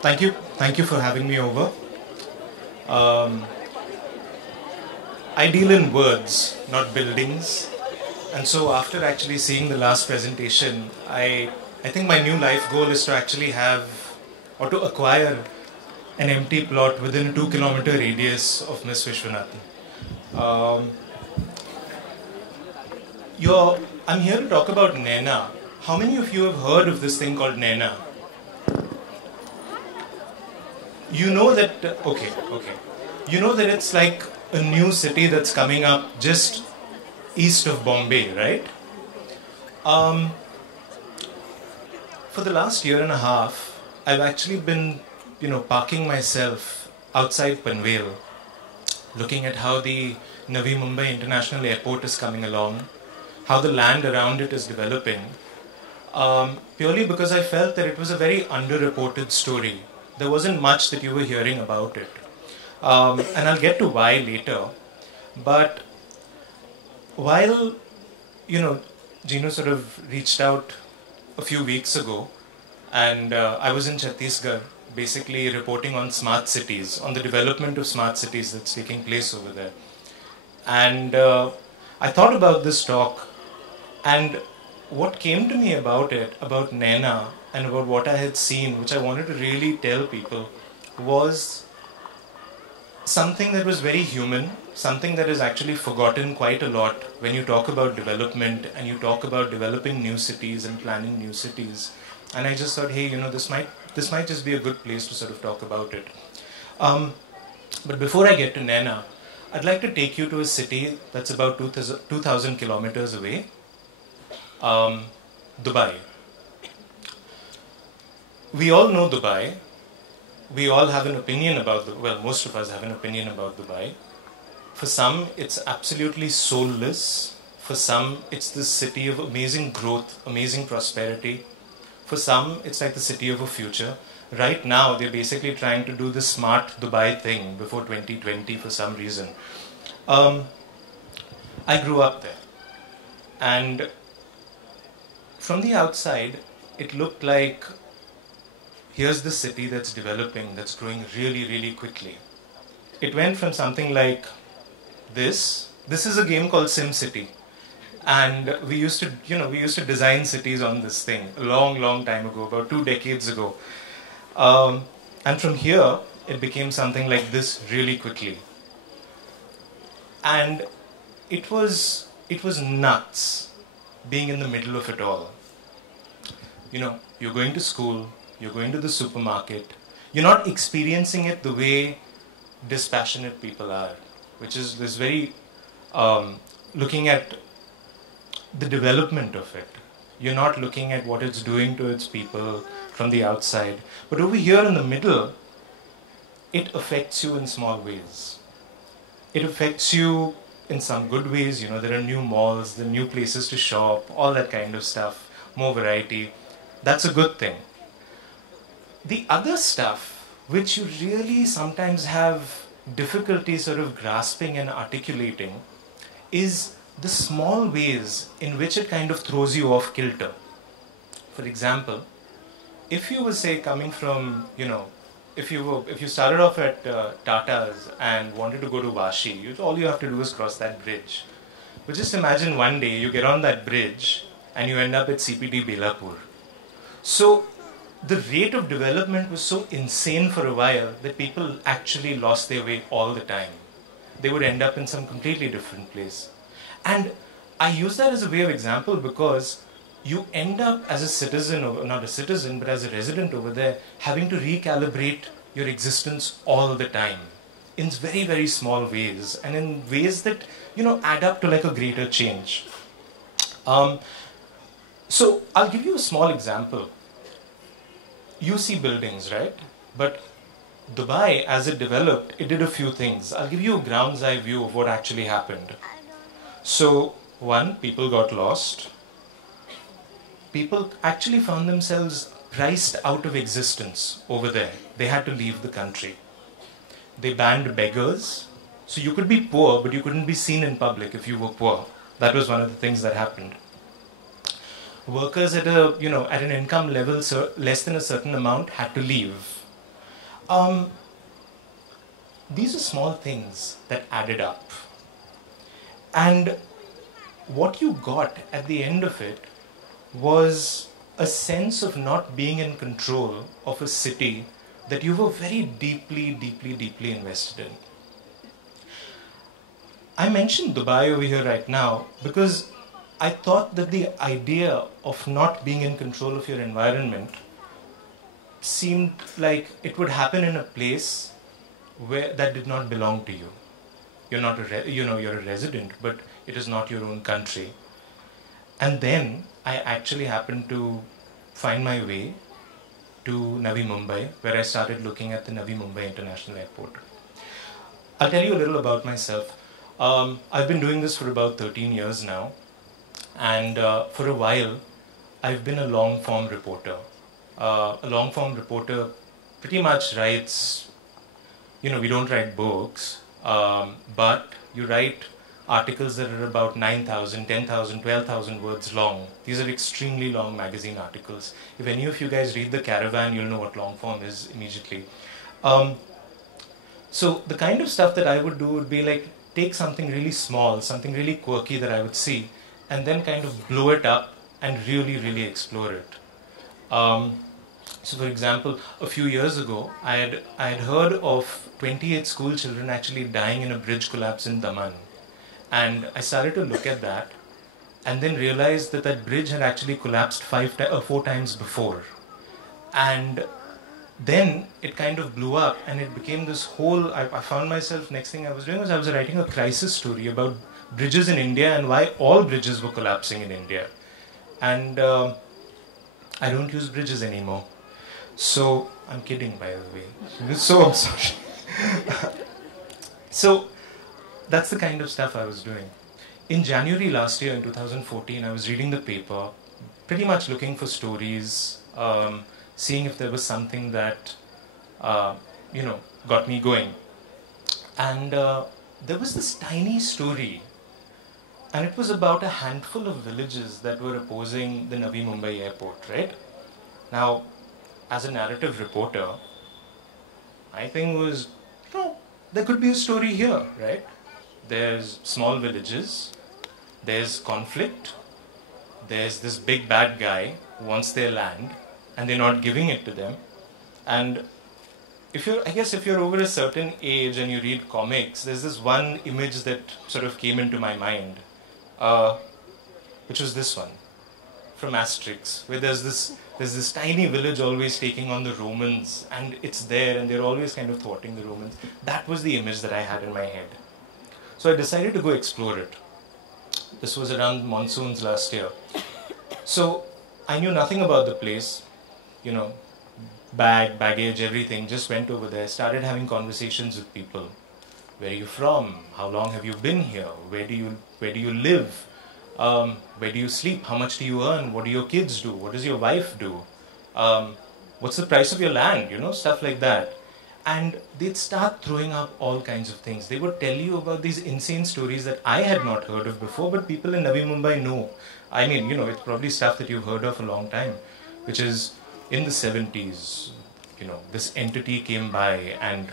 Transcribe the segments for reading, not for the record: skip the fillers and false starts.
Thank you. Thank you for having me over. Um, I deal in words, not buildings. And so after actually seeing the last presentation, I think my new life goal is to actually have or to acquire an empty plot within a 2 kilometer radius of Miss Vishwanathan. Um, I'm here to talk about NAINA. How many of you have heard of this thing called NAINA? You know that, okay. You know that it's like a new city that's coming up just east of Bombay, right? Um, for the last year and a half, I've actually been, parking myself outside Panvel, looking at how the Navi Mumbai International Airport is coming along, how the land around it is developing, purely because I felt that it was a very underreported story. There wasn't much that you were hearing about it. And I'll get to why later. But while, Gino sort of reached out a few weeks ago, and I was in Chhattisgarh, basically reporting on smart cities, on the development of smart cities that's taking place over there. And I thought about this talk, and what came to me about it, about NAINA, and about what I had seen, which I wanted to really tell people, was something that was very human, something that is actually forgotten quite a lot when you talk about development and you talk about developing new cities and planning new cities. And I just thought, hey, this might just be a good place to sort of talk about it. But before I get to NAINA, I'd like to take you to a city that's about 2,000 kilometers away, Dubai. We all know Dubai. We all have an opinion about most of us have an opinion about Dubai. For some, it's absolutely soulless. For some, it's the city of amazing growth, amazing prosperity. For some, it's like the city of a future. Right now, they're basically trying to do the smart Dubai thing before 2020 for some reason. I grew up there. And from the outside, it looked like here's the city that's developing, that's growing really, really quickly. It went from something like this. This is a game called SimCity. And we used to design cities on this thing a long, long time ago, about 2 decades ago. And from here, it became something like this really quickly. And it was nuts being in the middle of it all. You're going to school, you're going to the supermarket, you're not experiencing it the way dispassionate people are, which is this very, looking at the development of it. You're not looking at what it's doing to its people from the outside. But over here in the middle, it affects you in small ways. It affects you in some good ways. There are new malls, there are new places to shop, all that kind of stuff, more variety. That's a good thing. The other stuff, which you really sometimes have difficulty sort of grasping and articulating, is the small ways in which it kind of throws you off kilter. For example, if you were, say, coming from, if you started off at Tata's and wanted to go to Vashi, all you have to do is cross that bridge. But just imagine one day you get on that bridge and you end up at CPD Belapur. So the rate of development was so insane for a while that people actually lost their way all the time. They would end up in some completely different place. And I use that as a way of example because you end up as a citizen, or not a citizen, but as a resident over there, having to recalibrate your existence all the time in very, very small ways and in ways that, add up to like a greater change. So I'll give you a small example. You see buildings, right? But Dubai, as it developed, it did a few things. I'll give you a ground's eye view of what actually happened. So, one, people got lost. People actually found themselves priced out of existence over there. They had to leave the country. They banned beggars. So you could be poor, but you couldn't be seen in public if you were poor. That was one of the things that happened. Workers at an income level less than a certain amount had to leave. Um, these are small things that added up. And what you got at the end of it was a sense of not being in control of a city that you were very deeply, deeply, deeply invested in. I mentioned Dubai over here right now because I thought that the idea of not being in control of your environment seemed like it would happen in a place where that did not belong to you. You're not you're a resident, but it is not your own country. And then I actually happened to find my way to Navi Mumbai, where I started looking at the Navi Mumbai International Airport. I'll tell you a little about myself. I've been doing this for about 13 years now, and for a while, I've been a long-form reporter. A long-form reporter pretty much writes, we don't write books, but you write articles that are about 9,000, 10,000, 12,000 words long. These are extremely long magazine articles. If any of you guys read The Caravan, you'll know what long form is immediately. So the kind of stuff that I would do would be like take something really small, something really quirky that I would see, and then kind of blow it up and really, really explore it. So for example, a few years ago, I had heard of 28 school children actually dying in a bridge collapse in Daman. And I started to look at that and then realized that that bridge had actually collapsed 4 times before. And then it kind of blew up and it became this whole, I found myself, next thing I was doing was I was writing a crisis story about bridges in India and why all bridges were collapsing in India. And I don't use bridges anymore. So, I'm kidding by the way. So I'm sorry. So, that's the kind of stuff I was doing. In January last year, in 2014, I was reading the paper, pretty much looking for stories, seeing if there was something that, got me going. And there was this tiny story, and it was about a handful of villages that were opposing the Navi Mumbai airport, right? Now, as a narrative reporter, my thing was, there could be a story here, right? There's small villages, there's conflict, there's this big bad guy who wants their land and they're not giving it to them. And if you're over a certain age and you read comics, there's this one image that sort of came into my mind, which was this one from Asterix, where there's this tiny village always taking on the Romans, and it's there and they're always kind of thwarting the Romans. That was the image that I had in my head. So I decided to go explore it. This was around monsoons last year. So I knew nothing about the place, baggage, everything, just went over there, started having conversations with people. Where are you from? How long have you been here? Where do you live? Where do you sleep? How much do you earn? What do your kids do? What does your wife do? What's the price of your land? Stuff like that. And they'd start throwing up all kinds of things. They would tell you about these insane stories that I had not heard of before, but people in Navi Mumbai know. I mean, it's probably stuff that you've heard of a long time, which is in the 70s, this entity came by and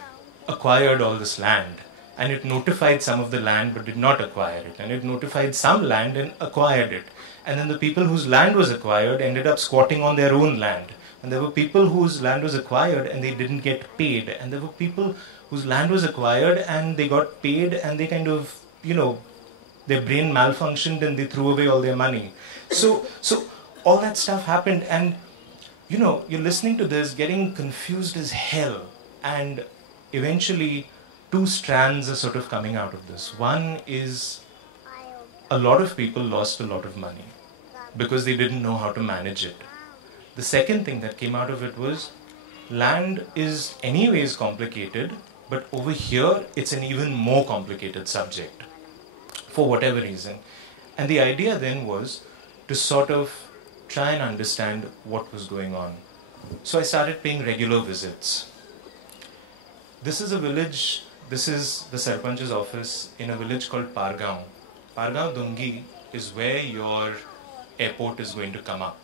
acquired all this land. And it notified some of the land but did not acquire it. And it notified some land and acquired it. And then the people whose land was acquired ended up squatting on their own land. And there were people whose land was acquired and they didn't get paid. And there were people whose land was acquired and they got paid and they kind of, their brain malfunctioned and they threw away all their money. So all that stuff happened and, you're listening to this, getting confused as hell. And eventually 2 strands are sort of coming out of this. One is a lot of people lost a lot of money because they didn't know how to manage it. The second thing that came out of it was land is anyways complicated, but over here it's an even more complicated subject for whatever reason. And the idea then was to sort of try and understand what was going on. So I started paying regular visits. This is a village, this is the Sarpanch's office in a village called Pargaon. Pargaon Dungi is where your airport is going to come up.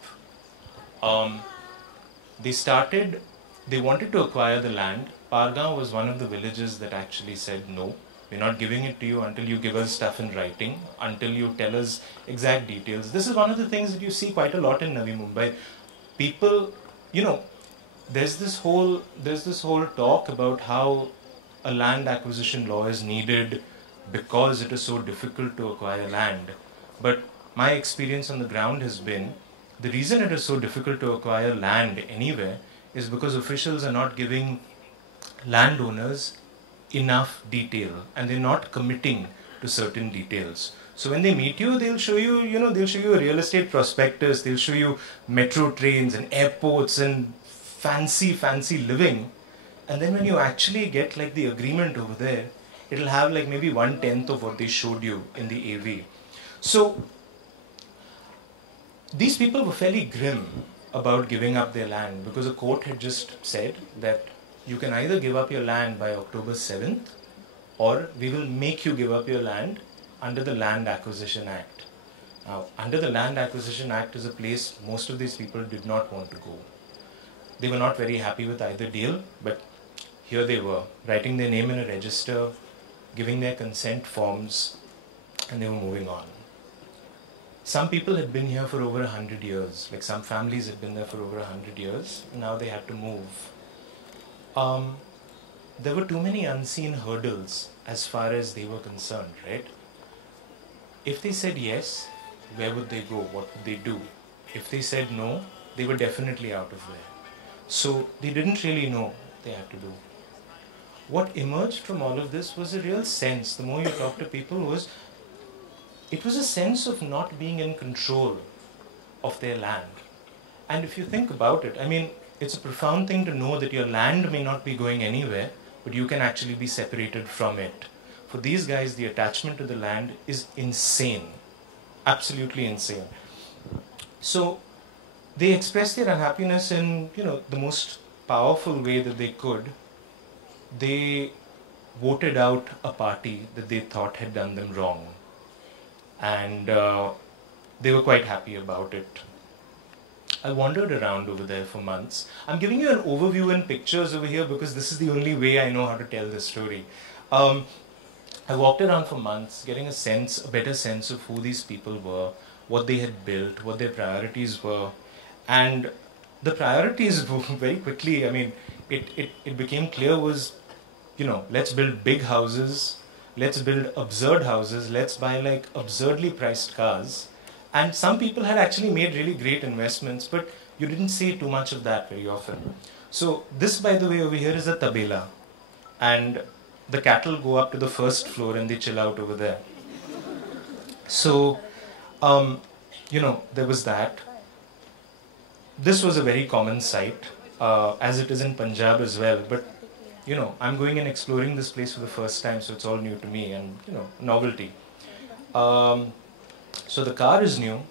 They wanted to acquire the land Pargaon was one of the villages that actually said no. We're not giving it to you until you give us stuff in writing, until you tell us exact details. This is one of the things that you see quite a lot in Navi Mumbai. People, there's this whole talk about how a land acquisition law is needed because it is so difficult to acquire land. But my experience on the ground has been the reason it is so difficult to acquire land anywhere is because officials are not giving landowners enough detail and they're not committing to certain details. So when they meet you, they'll show you, they'll show you a real estate prospectus, they'll show you metro trains and airports and fancy living. And then when you actually get like the agreement over there, it'll have like maybe 1/10 of what they showed you in the AV. So these people were fairly grim about giving up their land because the court had just said that you can either give up your land by October 7th or we will make you give up your land under the Land Acquisition Act. Now, under the Land Acquisition Act is a place most of these people did not want to go. They were not very happy with either deal, but here they were, writing their name in a register, giving their consent forms, and they were moving on. Some people had been here for over 100 years, like some families had been there for over 100 years, and now they had to move. There were too many unseen hurdles as far as they were concerned, right? If they said yes, where would they go? What would they do? If they said no, they were definitely out of there. So they didn't really know what they had to do. What emerged from all of this was a real sense, the more you talk to people, it was a sense of not being in control of their land. And if you think about it, I mean, it's a profound thing to know that your land may not be going anywhere, but you can actually be separated from it. For these guys, the attachment to the land is insane. Absolutely insane. So they expressed their unhappiness in, the most powerful way that they could. They voted out a party that they thought had done them wrong. And they were quite happy about it. I wandered around over there for months. I'm giving you an overview in pictures over here because this is the only way I know how to tell this story. I walked around for months, getting a better sense of who these people were, what they had built, what their priorities were. And the priorities very quickly, I mean, it became clear was, let's build big houses, let's build absurd houses, let's buy like absurdly priced cars. And some people had actually made really great investments, but you didn't see too much of that very often. So this, by the way, over here is a tabela. And the cattle go up to the first floor and they chill out over there. So, there was that. This was a very common sight, as it is in Punjab as well. But, I'm going and exploring this place for the first time, so it's all new to me and, novelty. So the car is new.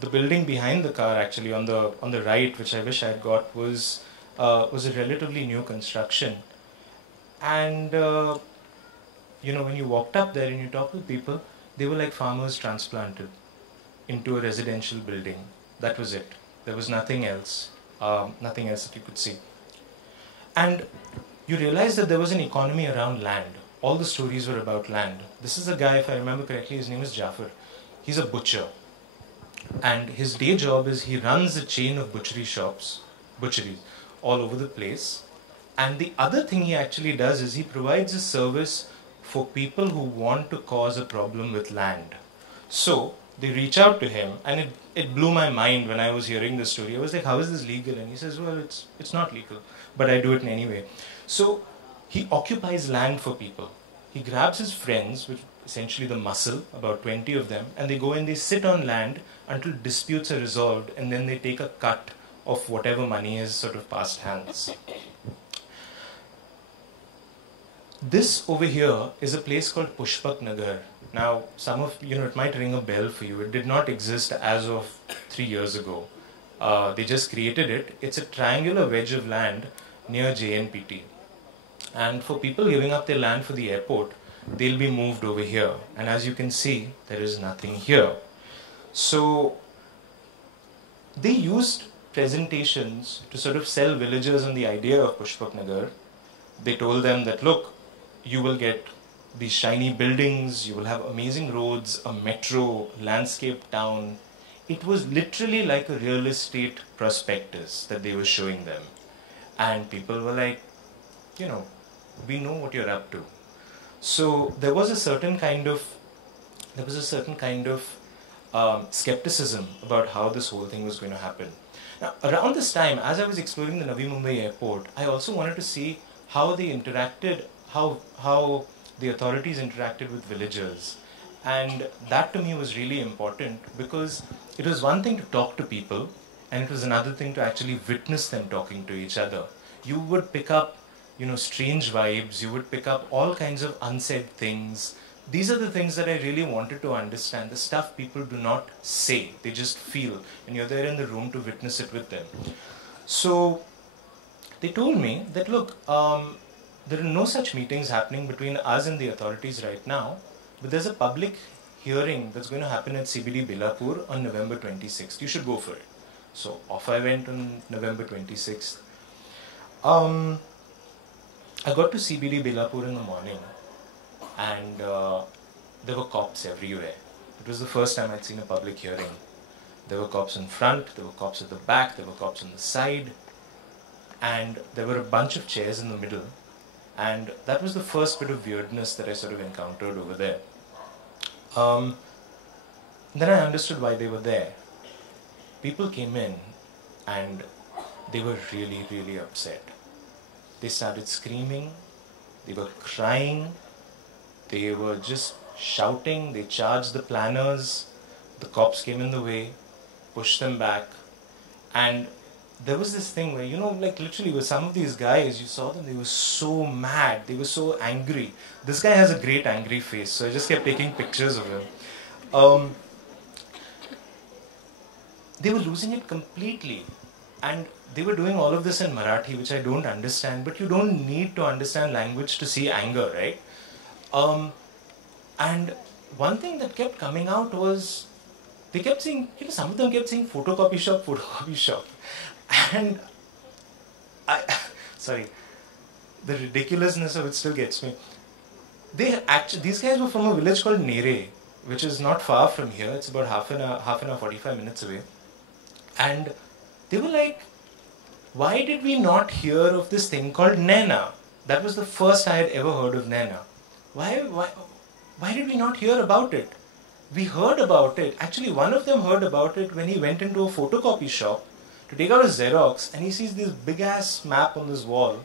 The building behind the car, actually, on the right, which I wish I had got, was a relatively new construction. And, when you walked up there and you talked with people, they were like farmers transplanted into a residential building. That was it. There was nothing else that you could see. And you realize that there was an economy around land. All the stories were about land. This is a guy, if I remember correctly, his name is Jafar. He's a butcher. And his day job is he runs a chain of butcheries all over the place. And the other thing he actually does is he provides a service for people who want to cause a problem with land. So they reach out to him, and it blew my mind when I was hearing this story. I was like, how is this legal? And he says, well, it's not legal, but I do it in any way. So he occupies land for people. He grabs his friends, which essentially the muscle, about 20 of them, and they go and they sit on land until disputes are resolved, and then they take a cut of whatever money is sort of passed hands. This over here is a place called Pushpak Nagar. Now, some of it might ring a bell for you. It did not exist as of 3 years ago. They just created it. It's a triangular wedge of land near JNPT. And for people giving up their land for the airport, they'll be moved over here. And as you can see, there is nothing here. So they used presentations to sort of sell villagers on the idea of Pushpak Nagar. They told them that, look, you will get these shiny buildings, you will have amazing roads, a metro, landscape town. It was literally like a real estate prospectus that they were showing them. And people were like, we know what you're up to. So there was a certain kind of skepticism about how this whole thing was going to happen. Now, around this time, as I was exploring the Navi Mumbai airport, I also wanted to see how they interacted, how the authorities interacted with villagers. And that to me was really important, because it was one thing to talk to people, and it was another thing to actually witness them talking to each other. You would pick up, strange vibes, you would pick up all kinds of unsaid things. These are the things that I really wanted to understand, the stuff people do not say, they just feel, and you're there in the room to witness it with them. So they told me that, look, there are no such meetings happening between us and the authorities right now, but there's a public hearing that's going to happen at CBD Belapur on November 26th. You should go for it. So off I went on November 26th. I got to CBD Belapur in the morning, and there were cops everywhere. It was the first time I'd seen a public hearing. There were cops in front, there were cops at the back, there were cops on the side, and there were a bunch of chairs in the middle. And that was the first bit of weirdness that I sort of encountered over there. Then I understood why they were there. People came in and they were really, really upset. They started screaming, they were crying, they were just shouting, they charged the planners, the cops came in the way, pushed them back, and there was this thing where, like literally with some of these guys, you saw them, they were so mad, they were so angry. This guy has a great angry face, so I just kept taking pictures of him. They were losing it completely, and they were doing all of this in Marathi, which I don't understand, but you don't need to understand language to see anger, right? And one thing that kept coming out was, they kept saying, some of them kept saying photocopy shop. And the ridiculousness of it still gets me. These guys were from a village called Nere, which is not far from here. It's about half an hour, 45 minutes away. And they were like, why did we not hear of this thing called NAINA? That was the first I had ever heard of NAINA. Why did we not hear about it? We heard about it. Actually, one of them heard about it when he went into a photocopy shop to take out a Xerox, and he sees this big ass map on this wall,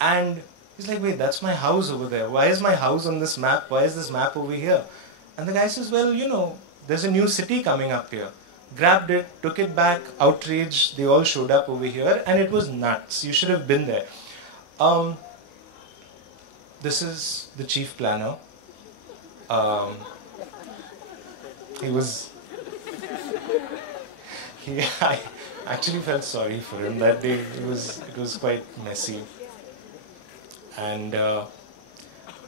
and he's like, wait, that's my house over there. Why is my house on this map? Why is this map over here? And the guy says, well, there's a new city coming up here. Grabbed it, took it back, outraged, they all showed up over here, and it was nuts. You should have been there. This is the chief planner. I actually felt sorry for him that day. It was quite messy. And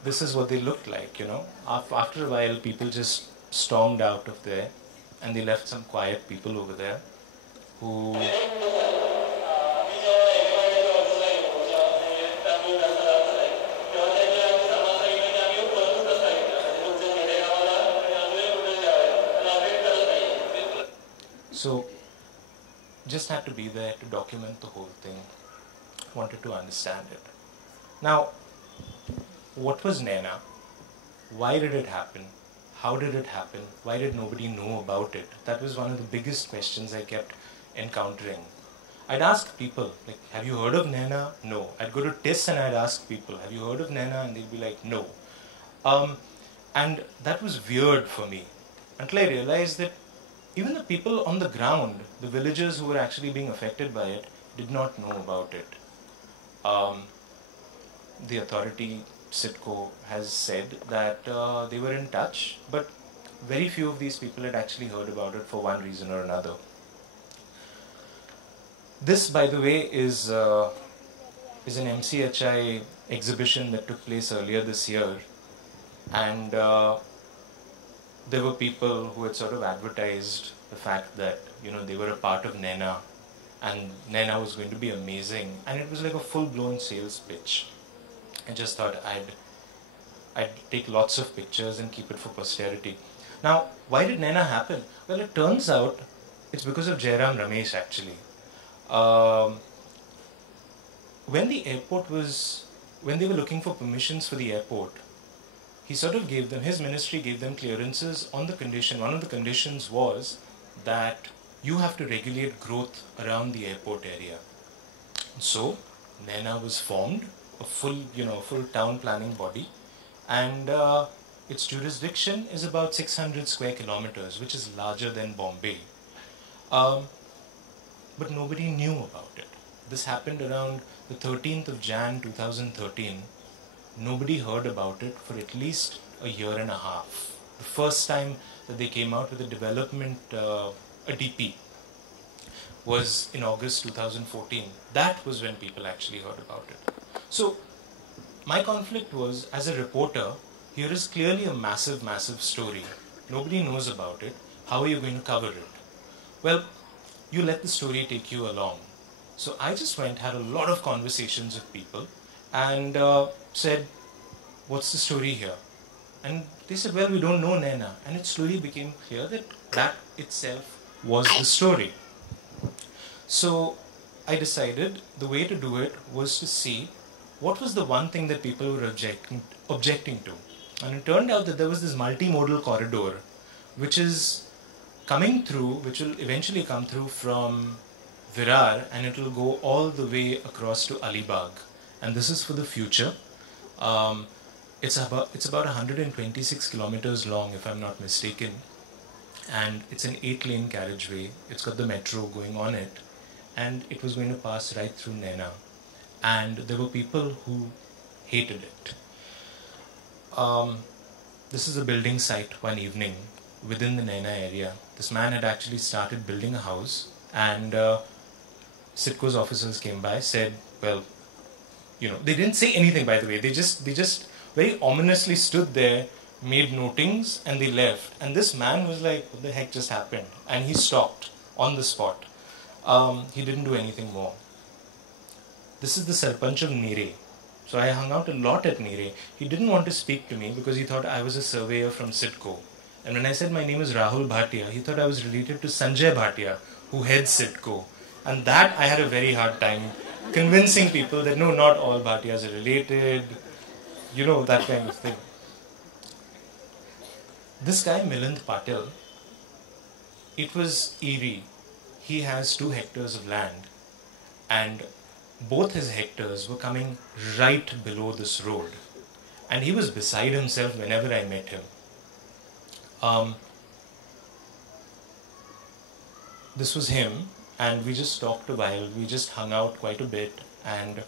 this is what they looked like, After a while, people just stormed out of there, and they left some quiet people over there who... So, just had to be there to document the whole thing. Wanted to understand it. Now, what was NAINA? Why did it happen? How did it happen? Why did nobody know about it? That was one of the biggest questions I kept encountering. I'd ask people, like, have you heard of NAINA? No. I'd go to TIS and I'd ask people, have you heard of NAINA? And they'd be like, no. And that was weird for me, until I realized that even the people on the ground, the villagers who were actually being affected by it, did not know about it. The authority, CITCO, has said that they were in touch, but very few of these people had actually heard about it for one reason or another. This, by the way, is an MCHI exhibition that took place earlier this year, and there were people who had sort of advertised the fact that, they were a part of NAINA, and NAINA was going to be amazing, and it was like a full-blown sales pitch. I just thought I'd take lots of pictures and keep it for posterity. Now, why did NAINA happen? Well, it turns out it's because of Jairam Ramesh actually. Um, when they were looking for permissions for the airport, he sort of gave them, his ministry gave them clearances on the condition, one of the conditions was that you have to regulate growth around the airport area. So, NAINA was formed, a full town planning body, and its jurisdiction is about 600 square kilometers, which is larger than Bombay. But nobody knew about it. This happened around the 13th of Jan 2013. Nobody heard about it for at least a year and a half. The first time that they came out with a development, a DP, was in August 2014. That was when people actually heard about it. So, my conflict was, as a reporter, here is clearly a massive, massive story. Nobody knows about it. How are you going to cover it? Well, you let the story take you along. So I just went, had a lot of conversations with people and said, what's the story here? And they said, well, we don't know NAINA. And it slowly became clear that that itself was the story. So I decided the way to do it was to see what was the one thing that people were objecting to. And it turned out that there was this multimodal corridor which is coming through, which will eventually come through from Virar, and it will go all the way across to Alibag. And this is for the future. It's about 126 kilometers long, if I'm not mistaken. And it's an 8-lane carriageway. It's got the metro going on it. And it was going to pass right through NAINA. And there were people who hated it. This is a building site one evening within the NAINA area. This man had actually started building a house, and Citco's officers came by, said, well, they didn't say anything, by the way. They just very ominously stood there, made notings, and they left. And this man was like, what the heck just happened? And he stopped on the spot. He didn't do anything more. This is the Sarpanch of Nire. So I hung out a lot at Nire. He didn't want to speak to me because he thought I was a surveyor from Citco. And when I said my name is Rahul Bhatia, he thought I was related to Sanjay Bhatia, who heads Citco. And that I had a very hard time convincing people that no, not all Bhatias are related, that kind of thing. This guy, Milind Patil, it was eerie. He has 2 hectares of land, and both his hectares were coming right below this road. And he was beside himself whenever I met him. This was him, and we just talked a while. We just hung out quite a bit, and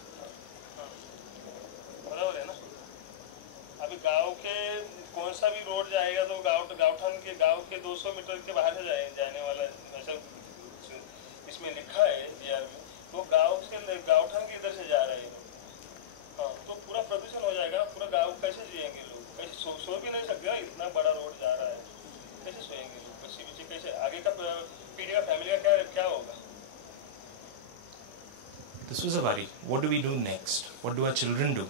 कौन सा भी road जाएगा तो गांव के 200 metre के बाहर से जाने वाला ऐसा इसमें लिखा है जीआर में, वो गांवठान के इधर से जा रहे हैं। हाँ, तो पूरा प्रदूषण हो जाएगा। पूरा गांव कैसे जिएंगे लोग? कैसे सो भी नहीं सकते ना, इतना बड़ा रोड जा रहा है। कैसे सोएंगे लोग? कैसे आगे का पीढ़ी का फैमिली का क्या होगा? This was a worry. What do we do next? What do our children do?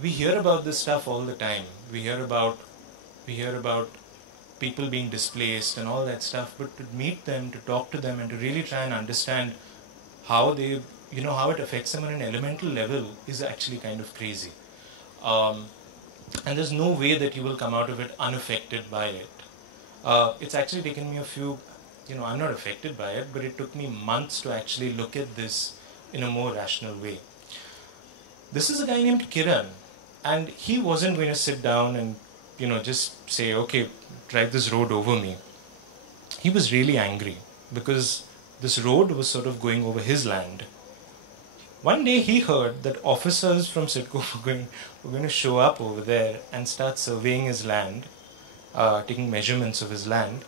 We hear about this stuff all the time. We hear about people being displaced and all that stuff. But to meet them, to talk to them, and to really try and understand how they, how it affects them on an elemental level is actually kind of crazy. And there's no way that you will come out of it unaffected by it. It's actually taken me a few. I'm not affected by it, but it took me months to actually look at this in a more rational way. This is a guy named Kiran, and he wasn't going to sit down and, just say, okay, drive this road over me. He was really angry because this road was sort of going over his land. One day he heard that officers from Citco were going to show up over there and start surveying his land, taking measurements of his land.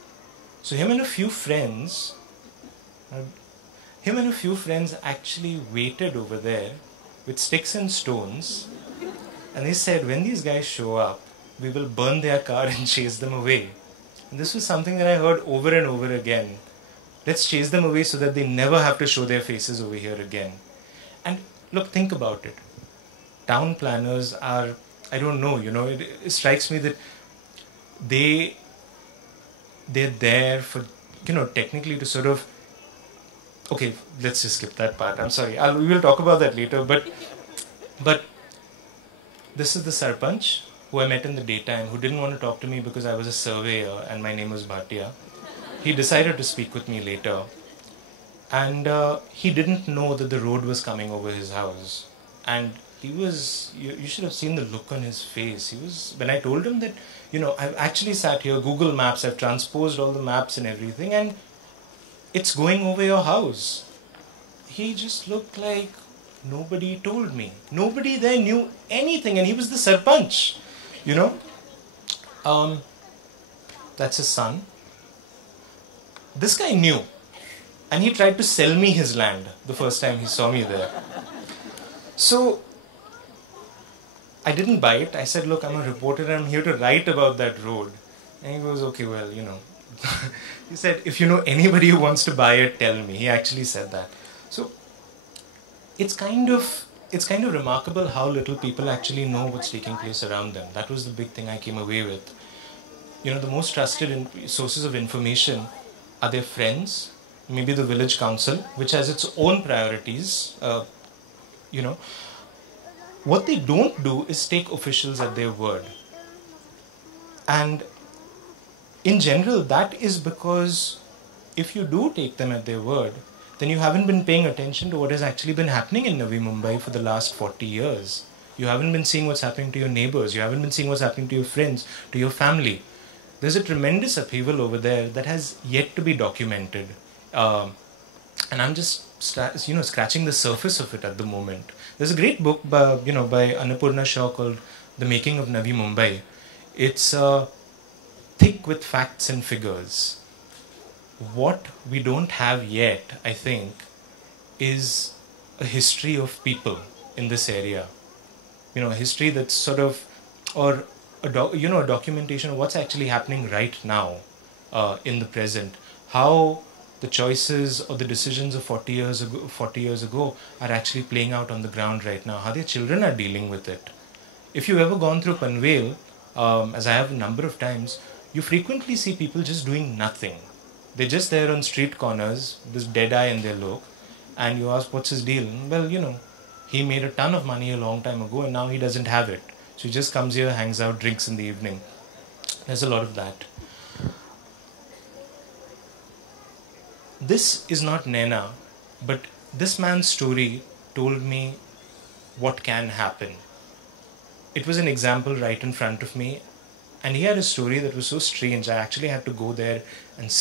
So him and a few friends actually waited over there with sticks and stones, and they said, when these guys show up, we will burn their car and chase them away. And this was something that I heard over and over again. Let's chase them away so that they never have to show their faces over here again. And look, think about it. Town planners are, I don't know, it strikes me that they're there for, technically to sort of, okay, let's just skip that part. I'm sorry. We will talk about that later. But this is the Sarpanch who I met in the daytime, who didn't want to talk to me because I was a surveyor and my name was Bhatia. He decided to speak with me later. And he didn't know that the road was coming over his house. And he was, you should have seen the look on his face. When I told him that, I've actually sat here, Google Maps, I've transposed all the maps and everything, and it's going over your house. He just looked like nobody told me. Nobody there knew anything, and he was the Sarpanch, That's his son. This guy knew. And he tried to sell me his land the first time he saw me there. So, I didn't buy it. I said, look, I'm a reporter and I'm here to write about that road. And he goes, okay, well, He said, if you know anybody who wants to buy it, tell me. He actually said that. So, it's kind of remarkable how little people actually know what's taking place around them. That was the big thing I came away with. The most trusted sources of information are their friends, maybe the village council, which has its own priorities. What they don't do is take officials at their word. And in general, that is because if you do take them at their word, then you haven't been paying attention to what has actually been happening in Navi Mumbai for the last 40 years. You haven't been seeing what's happening to your neighbors. You haven't been seeing what's happening to your friends, to your family. There's a tremendous upheaval over there that has yet to be documented. And I'm just, scratching the surface of it at the moment. There's a great book by Annapurna Shaw called The Making of Navi Mumbai. It's thick with facts and figures. What we don't have yet, I think, is a history of people in this area. A history that's sort of, or a documentation of what's actually happening right now in the present. How the choices or the decisions of 40 years ago are actually playing out on the ground right now. How their children are dealing with it. If you've ever gone through Panvel, as I have a number of times, you frequently see people just doing nothing. They're just there on street corners, this dead eye in their look, and you ask, what's his deal? Well, he made a ton of money a long time ago and now he doesn't have it. So he just comes here, hangs out, drinks in the evening. There's a lot of that. This is not NAINA, but this man's story told me what can happen. It was an example right in front of me, and he had a story that was so strange, I actually had to go there and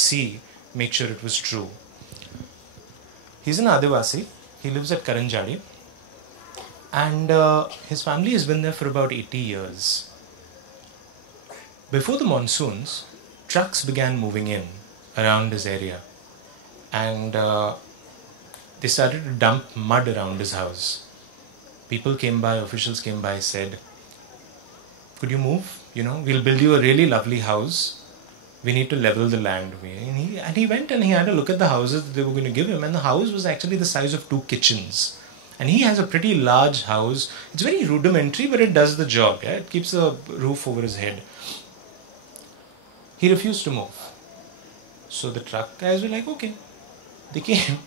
make sure it was true. He's an Adivasi, he lives at Karanjadi, and his family has been there for about 80 years. Before the monsoons, trucks began moving in around his area. And they started to dump mud around his house. People came by, officials came by, said, could you move? We'll build you a really lovely house. We need to level the land. And he went and he had a look at the houses that they were going to give him. And the house was actually the size of 2 kitchens. And he has a pretty large house. It's very rudimentary, but it does the job. Yeah? It keeps a roof over his head. He refused to move. So the truck guys were like, okay. They came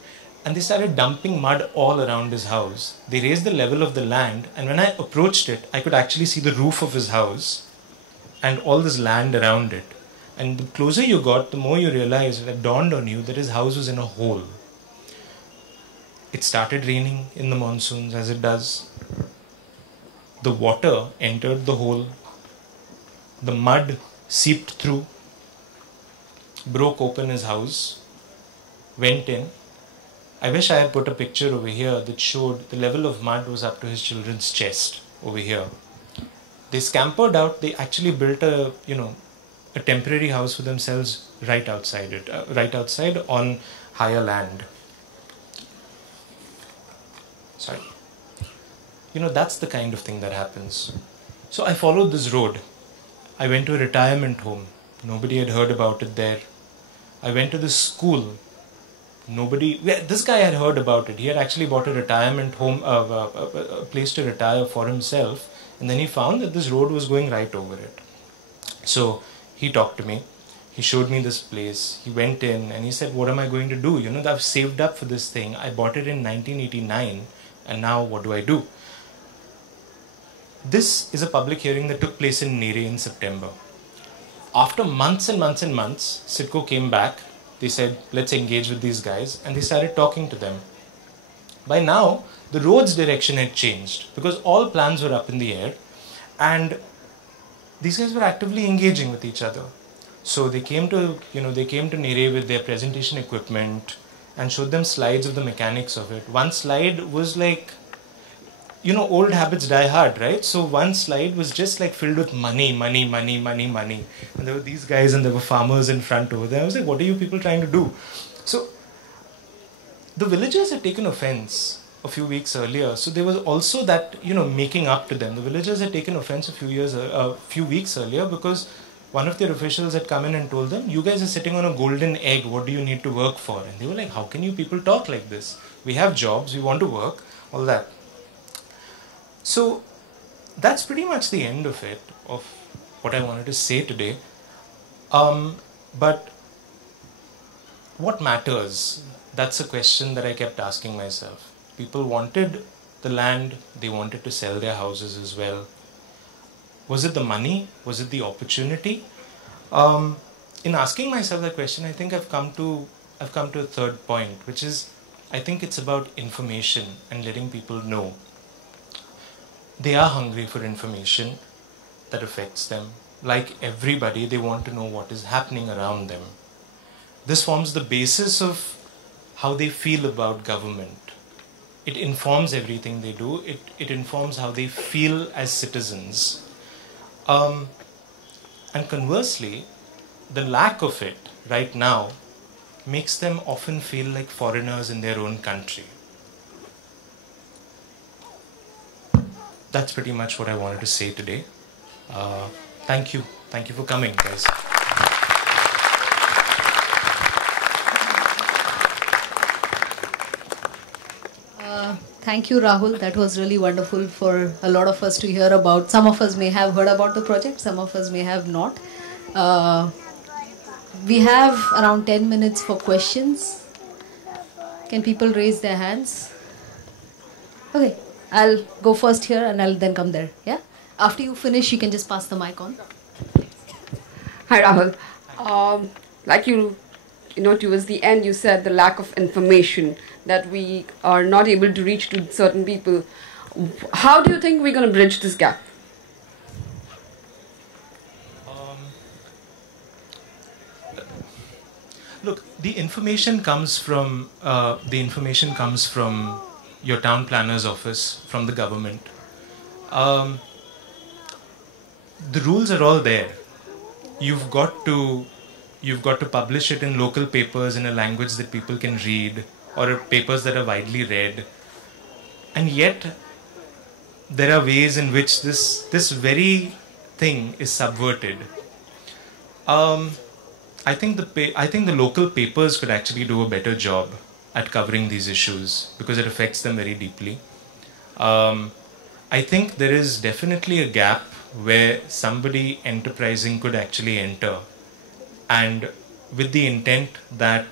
and they started dumping mud all around his house. They raised the level of the land, and when I approached it, I could actually see the roof of his house and all this land around it. And the closer you got, the more you realized, it dawned on you that his house was in a hole. It started raining in the monsoons, as it does. The water entered the hole. The mud seeped through, broke open his house, went in. I wish I had put a picture over here that showed the level of mud was up to his children's chest over here. They scampered out. They actually built a temporary house for themselves right outside on higher land. Sorry. That's the kind of thing that happens. So I followed this road. I went to a retirement home. Nobody had heard about it there. I went to this school. Nobody. This guy had heard about it. He had actually bought a retirement home, a place to retire for himself, and then he found that this road was going right over it. So he talked to me. He showed me this place. He went in and he said, "What am I going to do? You know, I've saved up for this thing. I bought it in 1989, and now what do I do?" This is a public hearing that took place in NAINA in September. After months and months and months, CIDCO came back. They said, "Let's engage with these guys," and they started talking to them. By now, the road's direction had changed because all plans were up in the air, and these guys were actively engaging with each other. So they came to NAINA with their presentation equipment and showed them slides of the mechanics of it. One slide was like, old habits die hard, right? So one slide was just like filled with money. And there were these guys and there were farmers in front over there. I was like, what are you people trying to do? So the villagers had taken offense a few weeks earlier. So there was also that, making up to them. The villagers had taken offense a few weeks earlier because one of their officials had come in and told them, "You guys are sitting on a golden egg. What do you need to work for?" And they were like, "How can you people talk like this? We have jobs. We want to work." All that. So that's pretty much the end of it, of what I wanted to say today. But what matters? That's a question that I kept asking myself. People wanted the land, they wanted to sell their houses as well. Was it the money? Was it the opportunity? In asking myself that question, I think I've come to a third point, which is, I think it's about information and letting people know. They are hungry for information that affects them. Like everybody, they want to know what is happening around them. This forms the basis of how they feel about government. It informs everything they do. It informs how they feel as citizens. And conversely, the lack of it right now makes them often feel like foreigners in their own country. That's pretty much what I wanted to say today. Thank you. Thank you for coming, guys. Thank you, Rahul. That was really wonderful for a lot of us to hear about. Some of us may have heard about the project, some of us may have not. We have around 10 minutes for questions. Can people raise their hands? Okay, I'll go first here and I'll then come there. Yeah? After you finish, you can just pass the mic on. Hi, Rahul. Like towards the end, you said the lack of information, that we are not able to reach to certain people. How do you think we're going to bridge this gap? Look, the information comes from your town planner's office, from the government. The rules are all there. You've got to publish it in local papers in a language that people can read, or papers that are widely read. And yet, there are ways in which this very thing is subverted. I think the local papers could actually do a better job at covering these issues because it affects them very deeply. I think there is definitely a gap where somebody enterprising could actually enter, and with the intent that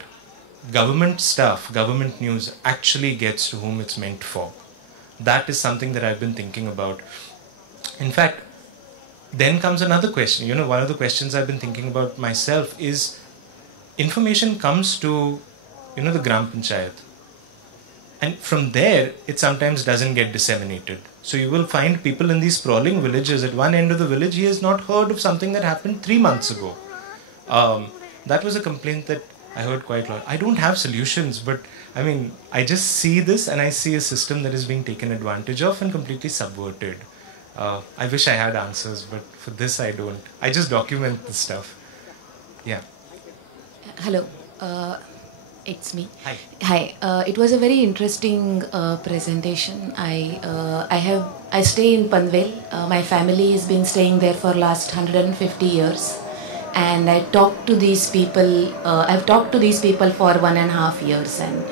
government stuff, government news actually gets to whom it's meant for. That is something that I've been thinking about. In fact, then comes another question. One of the questions I've been thinking about myself is, information comes to, the Gram Panchayat. And from there, it sometimes doesn't get disseminated. So you will find people in these sprawling villages. At one end of the village, he has not heard of something that happened 3 months ago. That was a complaint that I heard quite a lot. I don't have solutions, but I just see this and I see a system that is being taken advantage of and completely subverted. I wish I had answers, but for this I don't. I just document the stuff. Yeah. Hello, it's me. Hi. Hi. It was a very interesting presentation. I stay in Panvel. My family has been staying there for last 150 years. and I talked to these people. I've talked to these people for 1.5 years and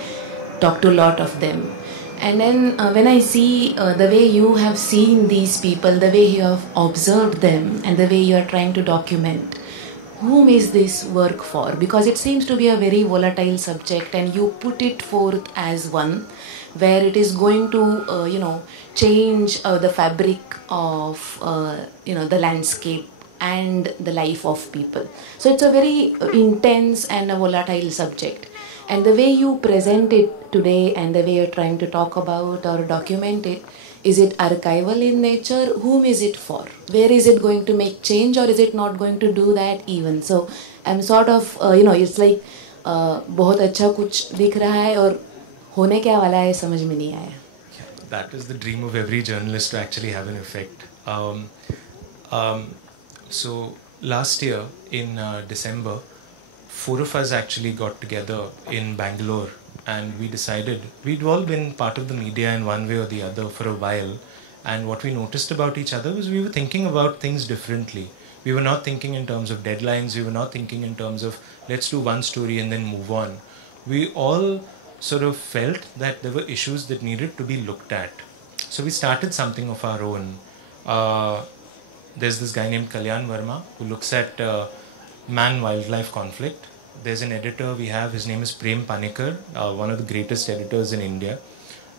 talked to a lot of them. And then when I see the way you have seen these people, the way you have observed them, and the way you are trying to document, whom is this work for? Because it seems to be a very volatile subject, and you put it forth as one where it is going to, change the fabric of, the landscape and the life of people. So it's a very intense and a volatile subject. And the way you present it today and the way you're trying to talk about or document it, is it archival in nature? Whom is it for? Where is it going to make change, or is it not going to do that even? So I'm sort of, it's like बहुत अच्छा कुछ दिख रहा है और होने क्या वाला है समझ में नहीं आया. That is the dream of every journalist, to actually have an effect. So last year in December, 4 of us actually got together in Bangalore, and we decided, we'd all been part of the media in one way or the other for a while, and what we noticed about each other was we were thinking about things differently. We were not thinking in terms of deadlines, we were not thinking in terms of let's do one story and then move on. We all sort of felt that there were issues that needed to be looked at. So we started something of our own. There's this guy named Kalyan Verma who looks at man-wildlife conflict. There's an editor we have, his name is Prem Panikar, one of the greatest editors in India.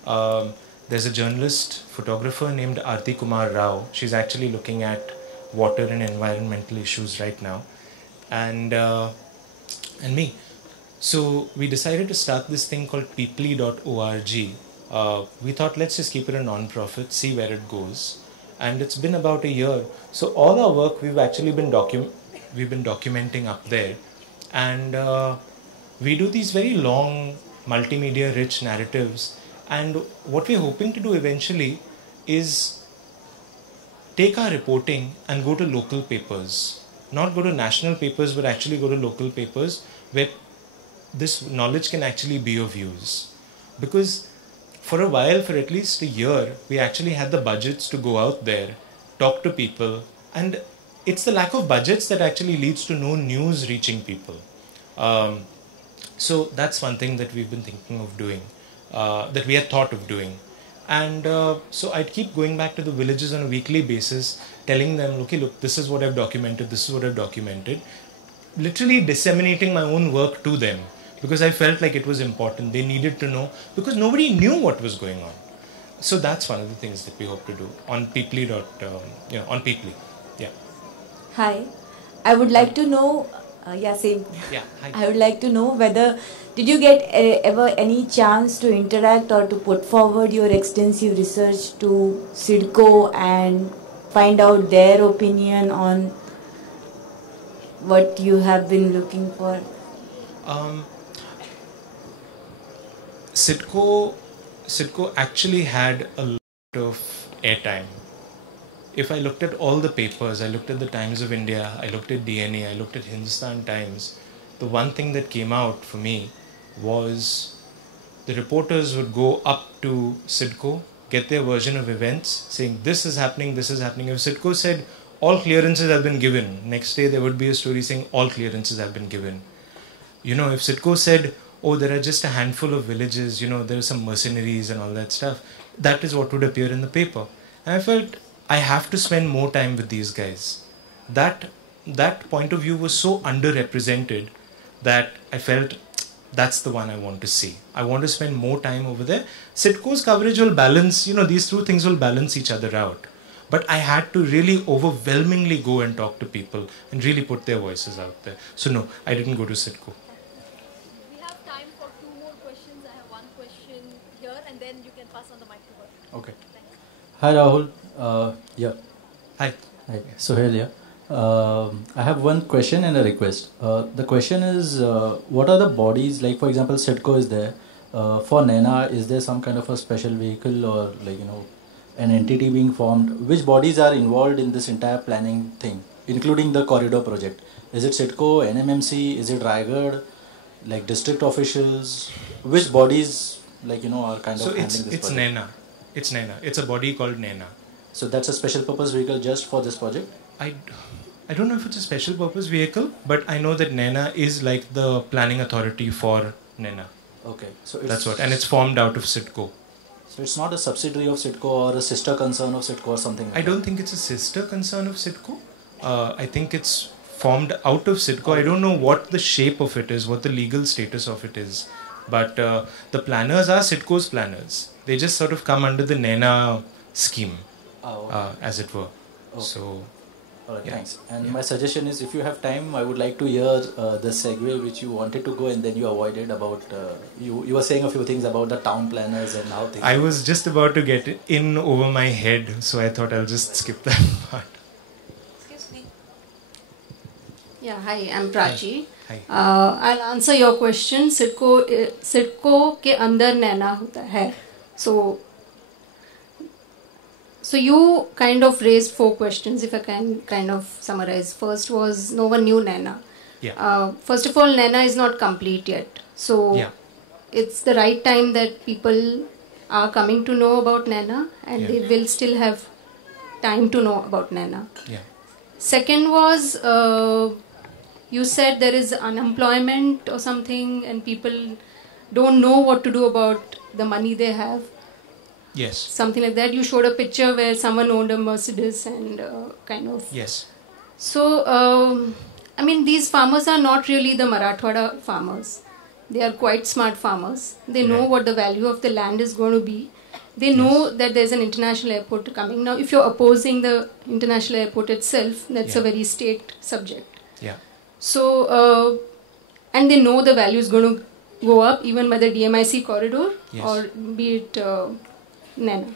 There's a journalist, photographer named Aarti Kumar Rao. She's actually looking at water and environmental issues right now. And me. So we decided to start this thing called peeply.org. We thought, let's just keep it a non-profit, see where it goes. And it's been about a year. So all our work we've actually been documenting up there. And we do these very long, multimedia rich narratives. And what we're hoping to do eventually is take our reporting and go to local papers. Not go to national papers, but actually go to local papers where this knowledge can actually be of use. Because for a while, for at least a year, we actually had the budgets to go out there, talk to people, and it's the lack of budgets that actually leads to no news reaching people. So that's one thing that we've been thinking of doing, that we had thought of doing. And so I'd keep going back to the villages on a weekly basis, telling them, okay, look, this is what I've documented, this is what I've documented. Literally disseminating my own work to them, because I felt like it was important. They needed to know, because nobody knew what was going on. So that's one of the things that we hope to do on Peeply. On Peeply. Yeah. Hi. I would like to know, same. Yeah, hi. I would like to know whether, did you get ever any chance to interact or to put forward your extensive research to CIDCO and find out their opinion on what you have been looking for? CIDCO actually had a lot of airtime. If I looked at all the papers, I looked at the Times of India, I looked at DNA, I looked at Hindustan Times, the one thing that came out for me was the reporters would go up to CIDCO, get their version of events, saying this is happening, this is happening. If CIDCO said all clearances have been given, next day there would be a story saying all clearances have been given. If CIDCO said, oh, there are just a handful of villages, there are some mercenaries and all that stuff, that is what would appear in the paper. And I felt I have to spend more time with these guys. That point of view was so underrepresented that I felt that's the one I want to see. I want to spend more time over there. CIDCO's coverage will balance, these two things will balance each other out. But I had to really overwhelmingly go and talk to people and really put their voices out there. So no, I didn't go to CIDCO. We have time for 2 more questions. I have one question here and then you can pass on the mic to her. Okay. Hi Rahul. Yeah. Hi. Hi. Sohail here. I have one question and a request. The question is, what are the bodies, like for example CIDCO is there, for NAINA is there some kind of a special vehicle or an entity being formed? Which bodies are involved in this entire planning thing, including the corridor project? Is it CIDCO, NMMC, is it Raigad, like district officials? Which bodies are kind of handling this project? It's NAINA. It's a body called NAINA. So that's a special purpose vehicle just for this project? I don't know if it's a special purpose vehicle, but I know that NAINA is like the planning authority for NAINA. Okay, so That's what, and it's formed out of CIDCO. So it's not a subsidiary of CIDCO or a sister concern of CIDCO or something like I don't think it's a sister concern of CIDCO. I think it's formed out of CIDCO. I don't know what the shape of it is, what the legal status of it is. But the planners are CIDCO's planners. They just sort of come under the NAINA scheme, as it were. Okay. So, Alright, yeah. thanks. And Yeah. my suggestion is, if you have time, I would like to hear the segue which you wanted to go and then you avoided about, you were saying a few things about the town planners and how things... I was just about to get in over my head, so I thought I'll just skip that part. Excuse me. Yeah, hi, I'm Prachi. Hi. I'll answer your question. CIDCO के अंदर नैना होता है. So you kind of raised 4 questions, if I can kind of summarize. First was, no one knew NAINA. Yeah. First of all, NAINA is not complete yet. So Yeah. it's the right time that people are coming to know about NAINA, and Yeah. they will still have time to know about NAINA. Yeah. Second was, you said there is unemployment or something, and people don't know what to do about the money they have. Yes. Something like that. You showed a picture where someone owned a Mercedes and kind of... Yes. So, I mean, these farmers are not really the Marathwada farmers. They are quite smart farmers. They know Right. what the value of the land is going to be. They know that there's an international airport coming. Now, if you're opposing the international airport itself, that's a Yeah. very state subject. Yeah. So, and they know the value is going to go up even by the DMIC corridor, Yes. or be it NAINA.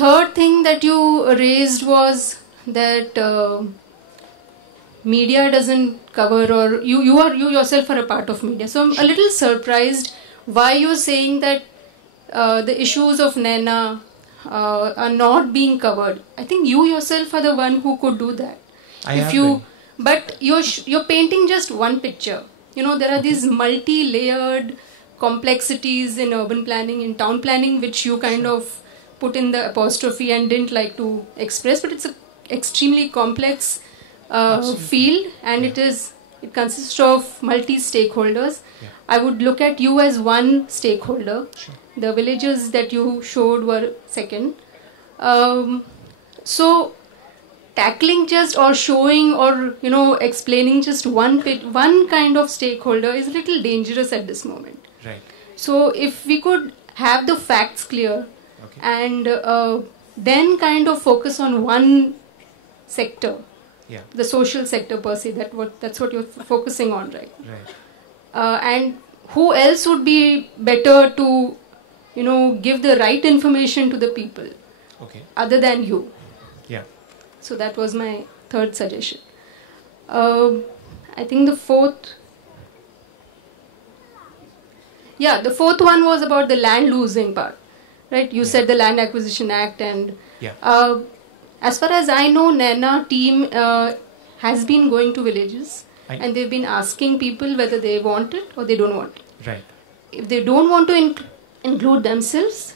Third thing that you raised was that media doesn't cover, or you yourself are a part of media. So I'm a little surprised why you're saying that the issues of NAINA are not being covered. I think you yourself are the one who could do that. I have been. But you're painting just one picture. You know, there are these multi-layered complexities in urban planning, in town planning, which you kind of put in the apostrophe and didn't like to express, but it's an extremely complex field, and it consists of multi-stakeholders. Yeah. I would look at you as one stakeholder. Sure. The villages that you showed were second. So tackling just, or showing, or explaining just one kind of stakeholder is a little dangerous at this moment. Right. So if we could have the facts clear, Okay. and then kind of focus on one sector, Yeah. the social sector per se, that's what you're focusing on, right? Right. And who else would be better to give the right information to the people Okay. other than you? Yeah. So that was my third suggestion. I think the fourth one was about the land losing part, right? You said the Land Acquisition Act, and Yeah. as far as I know, NAINA team has been going to villages, and they've been asking people whether they want it or they don't want it. Right. If they don't want to include themselves,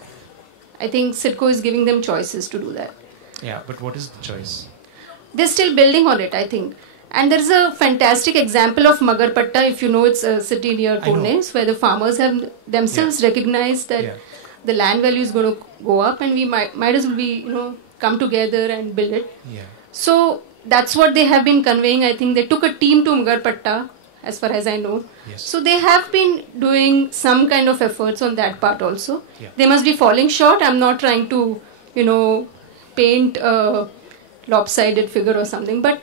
I think CIDCO is giving them choices to do that. Yeah. But what is the choice? They're still building on it, I think. And there's a fantastic example of Magarpatta, if you know, it's a city near I know. Pune, where the farmers have themselves recognized that the land value is going to go up, and we might as well be, come together and build it. Yeah. So that's what they have been conveying. I think they took a team to Magarpatta, as far as I know. Yes. So they have been doing some kind of efforts on that part also. Yeah. They must be falling short. I'm not trying to, paint a lopsided figure or something, but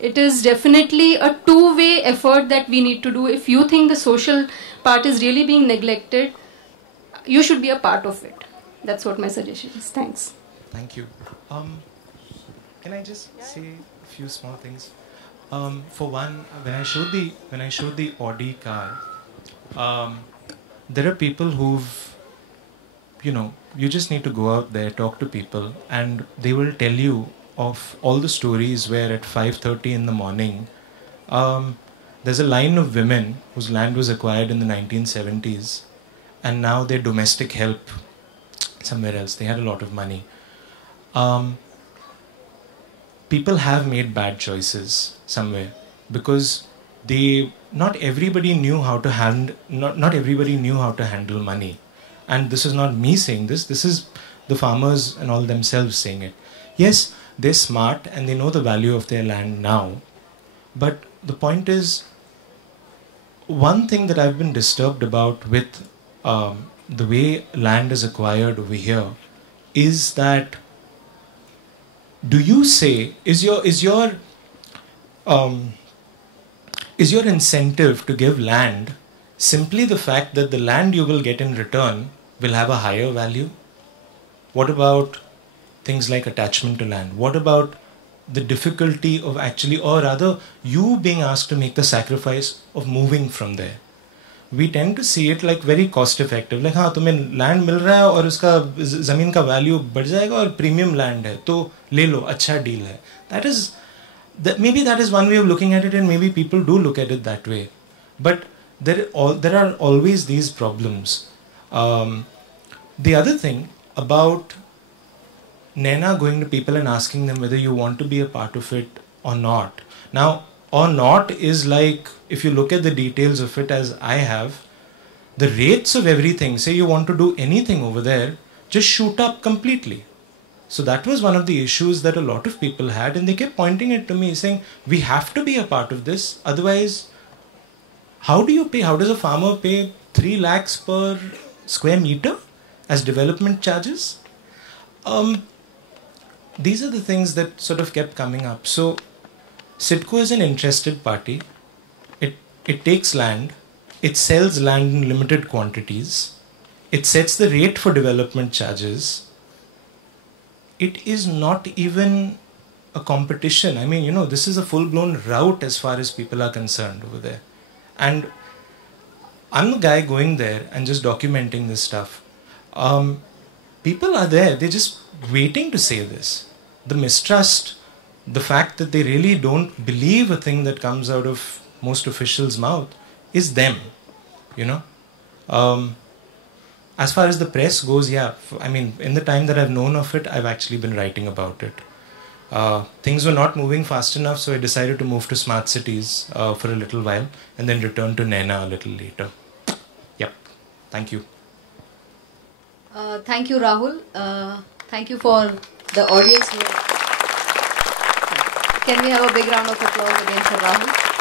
it is definitely a two-way effort that we need to do. If you think the social part is really being neglected, you should be a part of it. That's what my suggestion is. Thanks. Thank you. Can I just say a few small things? For one, when I showed the Audi car, there are people who've, you just need to go out there, talk to people, and they will tell you of all the stories where at 5:30 in the morning, there's a line of women whose land was acquired in the 1970s, and now they're domestic help somewhere else. They had a lot of money. people have made bad choices somewhere because not everybody knew how to not everybody knew how to handle money. And this is not me saying this. This is the farmers and all themselves saying it. Yes, they're smart and they know the value of their land now. But the point is, one thing that I've been disturbed about with the way land is acquired over here is that, do you say, is your incentive to give land simply the fact that the land you will get in return will have a higher value? What about things like attachment to land? What about the difficulty of actually, or rather, you being asked to make the sacrifice of moving from there? We tend to see it like very cost effective. Like, हाँ तुम्हें land मिल रहा है और उसका ज़मीन का value बढ़ जाएगा और premium land है तो ले लो, अच्छा deal है. Maybe that is one way of looking at it, and maybe people do look at it that way. But there are always these problems. The other thing about NAINA going to people and asking them whether you want to be a part of it or not. Now, or not is like, if you look at the details of it as I have, the rates of everything, say you want to do anything over there, just shoot up completely. So that was one of the issues that a lot of people had, and they kept pointing it to me saying, we have to be a part of this, otherwise how do you pay? How does a farmer pay 3 lakhs per square meter as development charges? These are the things that sort of kept coming up. So CIDCO is an interested party. It takes land, it sells land in limited quantities, it sets the rate for development charges. It is not even a competition. I mean, this is a full-blown rout as far as people are concerned over there. And I'm the guy going there and just documenting this stuff. People are there, they're just waiting to say this. The mistrust, the fact that they really don't believe a thing that comes out of most officials' mouth is them, As far as the press goes, yeah, I mean, in the time that I've known of it, I've actually been writing about it. Things were not moving fast enough, so I decided to move to smart cities for a little while and then return to NAINA a little later. Yep. Thank you. Thank you, Rahul. Thank you for the audience. Can we have a big round of applause again for Rahul?